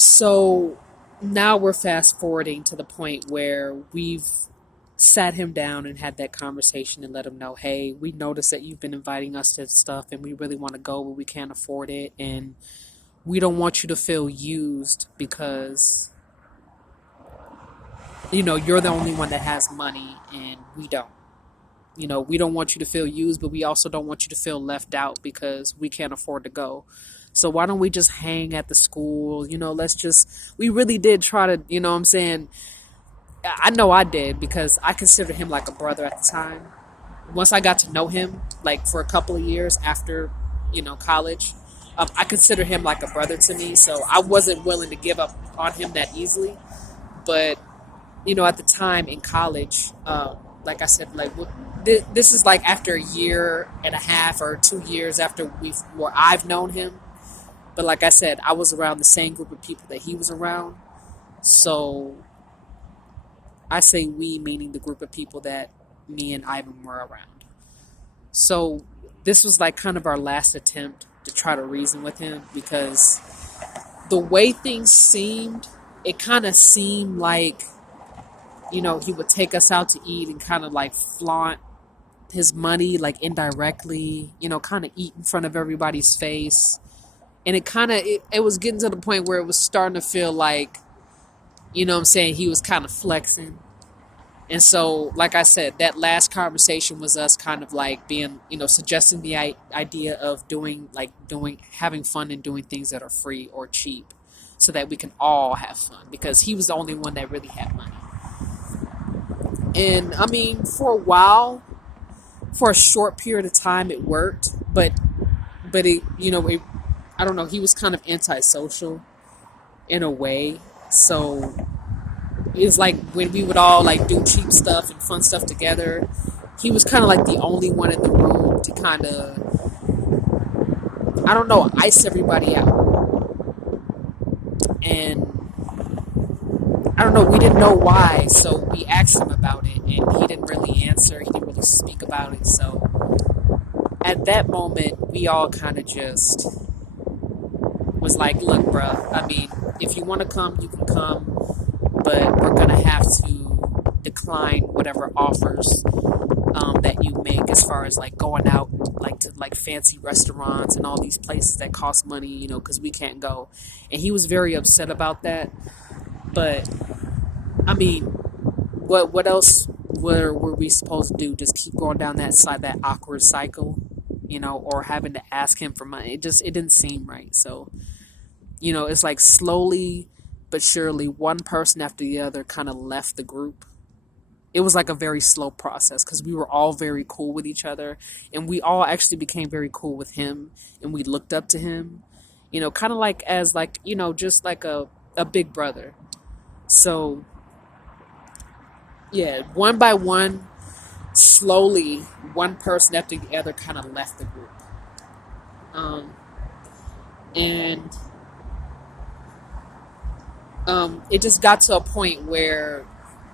So now we're fast forwarding to the point where we've sat him down and had that conversation and let him know, hey, we noticed that you've been inviting us to stuff and we really want to go, but we can't afford it. And we don't want you to feel used because, you're the only one that has money and we don't. We don't want you to feel used, but we also don't want you to feel left out because we can't afford to go. So why don't we just hang at the school? We really did try to, what I'm saying, I know I did because I considered him like a brother at the time. Once I got to know him, like for a couple of years after, college, I consider him like a brother to me. So I wasn't willing to give up on him that easily. But, at the time in college, like I said, like this is like after a year and a half or 2 years after where I've known him. But like I said, I was around the same group of people that he was around. So I say we, meaning the group of people that me and Ivan were around. So this was like kind of our last attempt to try to reason with him because the way things seemed, it kind of seemed like, he would take us out to eat and kind of like flaunt his money, like indirectly, kind of eat in front of everybody's face. And it was getting to the point where it was starting to feel like, what I'm saying, he was kind of flexing. And so, like I said, that last conversation was us kind of like being, suggesting the idea of having fun and doing things that are free or cheap so that we can all have fun because he was the only one that really had money. And I mean, for a while, for a short period of time, it worked, but I don't know, he was kind of antisocial in a way. So it's like when we would all like do cheap stuff and fun stuff together, he was kind of like the only one in the room to kind of, I don't know, ice everybody out. And I don't know, we didn't know why, so we asked him about it and he didn't really answer, he didn't really speak about it. So at that moment, we all kind of just was like, look, bruh, I mean, if you want to come, you can come, but we're going to have to decline whatever offers that you make as far as like going out like to like fancy restaurants and all these places that cost money, because we can't go. And he was very upset about that. But I mean, what else were we supposed to do? Just keep going down that awkward cycle, or having to ask him for money? It didn't seem right. So, it's like slowly but surely one person after the other kind of left the group. It was like a very slow process because we were all very cool with each other and we all actually became very cool with him and we looked up to him, kind of like as like, just like a big brother. So yeah, one by one, slowly, one person after the other kind of left the group. And it just got to a point where,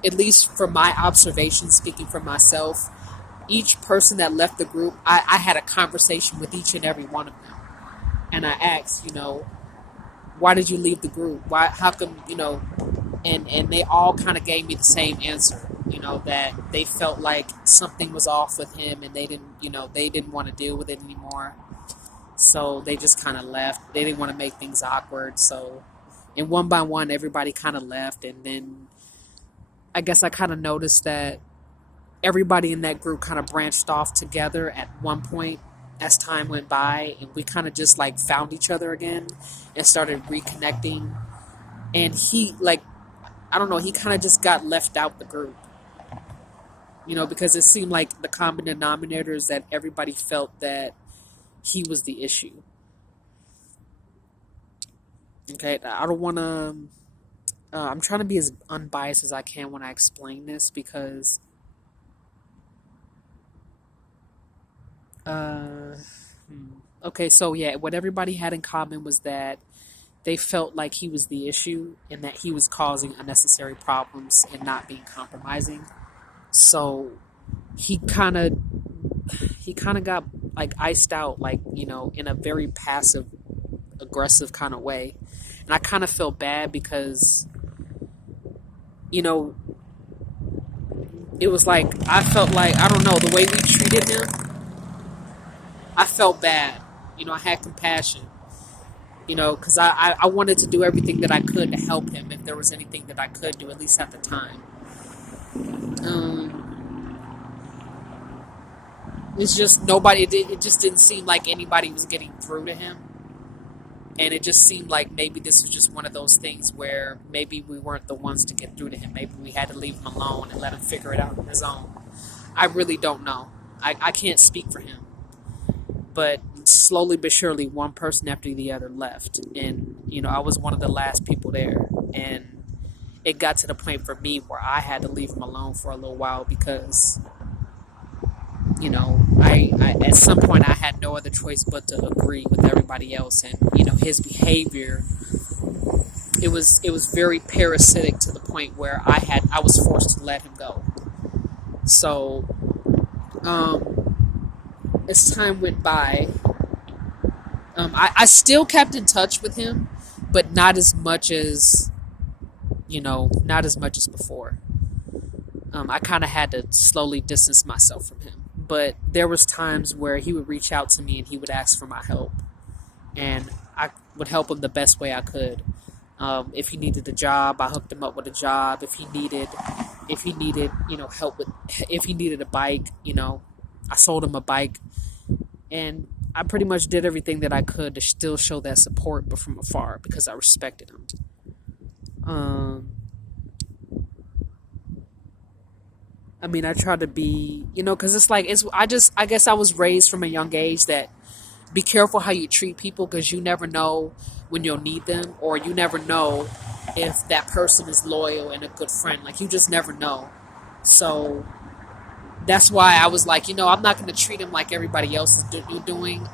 at least from my observation, speaking for myself, each person that left the group, I had a conversation with each and every one of them. And I asked, why did you leave the group? How come, and they all kind of gave me the same answer, that they felt like something was off with him and they didn't want to deal with it anymore. So they just kind of left. They didn't want to make things awkward. So, and one by one, everybody kind of left. And then I guess I kind of noticed that everybody in that group kind of branched off together at one point as time went by. And we kind of just like found each other again and started reconnecting. And he, like, I don't know, he kind of just got left out the group. Because it seemed like the common denominator is that everybody felt that he was the issue. Okay, I don't want to... I'm trying to be as unbiased as I can when I explain this because... Okay, so yeah, what everybody had in common was that they felt like he was the issue and that he was causing unnecessary problems and not being compromising. So he kind of got like iced out, like, in a very passive aggressive kind of way. And I kind of felt bad because, you know, it was like, I felt like, I don't know, the way we treated him, I felt bad. I had compassion, because I wanted to do everything that I could to help him if there was anything that I could do, at least at the time. Um, it's just it just didn't seem like anybody was getting through to him. And it just seemed like maybe this was just one of those things where maybe we weren't the ones to get through to him. Maybe we had to leave him alone and let him figure it out on his own. I really don't know. I can't speak for him. But slowly but surely, one person after the other left. And, I was one of the last people there. And it got to the point for me where I had to leave him alone for a little while because, I at some point I had no other choice but to agree with everybody else. And, his behavior, it was very parasitic to the point where I was forced to let him go. So, as time went by, I still kept in touch with him, but not as much as, not as much as before. I kind of had to slowly distance myself from him. But there was times where he would reach out to me and he would ask for my help. And I would help him the best way I could. If he needed a job, I hooked him up with a job. If he needed, help with, if he needed a bike, I sold him a bike. And I pretty much did everything that I could to still show that support, but from afar, because I respected him. I try to be, because it's like, I guess I was raised from a young age that be careful how you treat people because you never know when you'll need them, or you never know if that person is loyal and a good friend. Like, you just never know. So that's why I was like, I'm not going to treat him like everybody else is doing.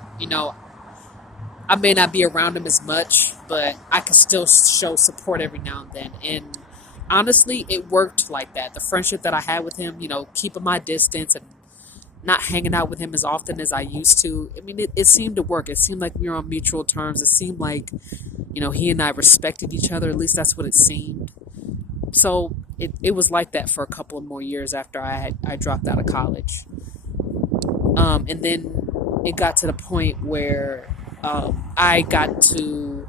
I may not be around him as much, but I can still show support every now and then. And honestly, it worked like that. The friendship that I had with him, keeping my distance and not hanging out with him as often as I used to. It seemed to work. It seemed like we were on mutual terms. It seemed like, he and I respected each other. At least that's what it seemed. So it was like that for a couple of more years after I dropped out of college. And then it got to the point where I got to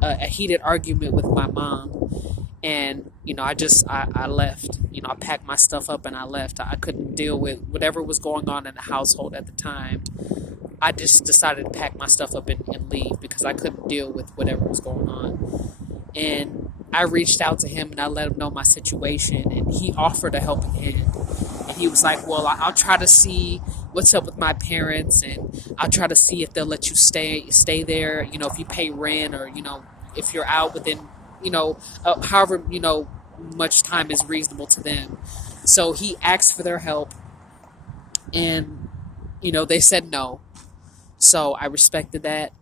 a heated argument with my mom. And, I left. I packed my stuff up and I left. I couldn't deal with whatever was going on in the household at the time. I just decided to pack my stuff up and leave because I couldn't deal with whatever was going on. And I reached out to him and I let him know my situation, and he offered a helping hand. And he was like, well, I'll try to see what's up with my parents, and I'll try to see if they'll let you stay there, if you pay rent, or, if you're out within, however, much time is reasonable to them. So he asked for their help, and, they said no. So I respected that.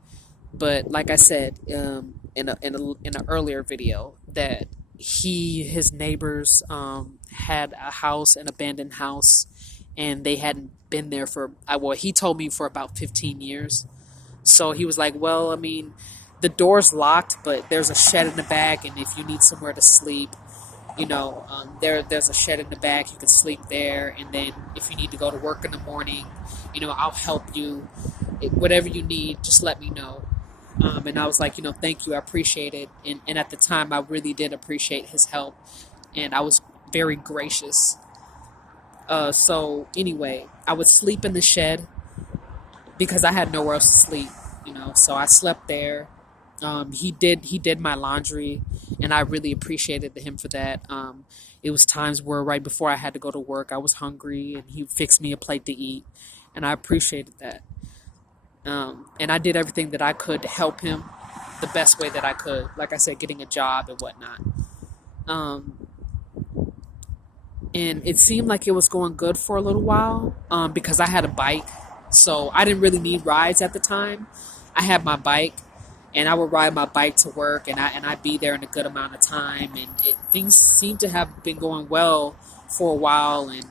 But like I said, in an earlier video, that his neighbors had a house, an abandoned house, and they hadn't been there he told me for about 15 years. So he was like, well, the door's locked, but there's a shed in the back, and if you need somewhere to sleep, there's a shed in the back, you can sleep there, and then if you need to go to work in the morning, I'll help you. Whatever you need, just let me know. And I was like, thank you, I appreciate it. And at the time, I really did appreciate his help, and I was very gracious. So anyway, I would sleep in the shed because I had nowhere else to sleep, so I slept there. He did my laundry, and I really appreciated him for that. It was times where right before I had to go to work, I was hungry, and he fixed me a plate to eat, and I appreciated that. And I did everything that I could to help him the best way that I could. Like I said, getting a job and whatnot. And it seemed like it was going good for a little while because I had a bike. So I didn't really need rides at the time. I had my bike, and I would ride my bike to work, and I'd be there in a good amount of time. And things seemed to have been going well for a while. And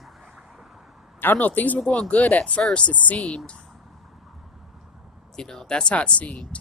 I don't know, things were going good at first, it seemed. That's how it seemed.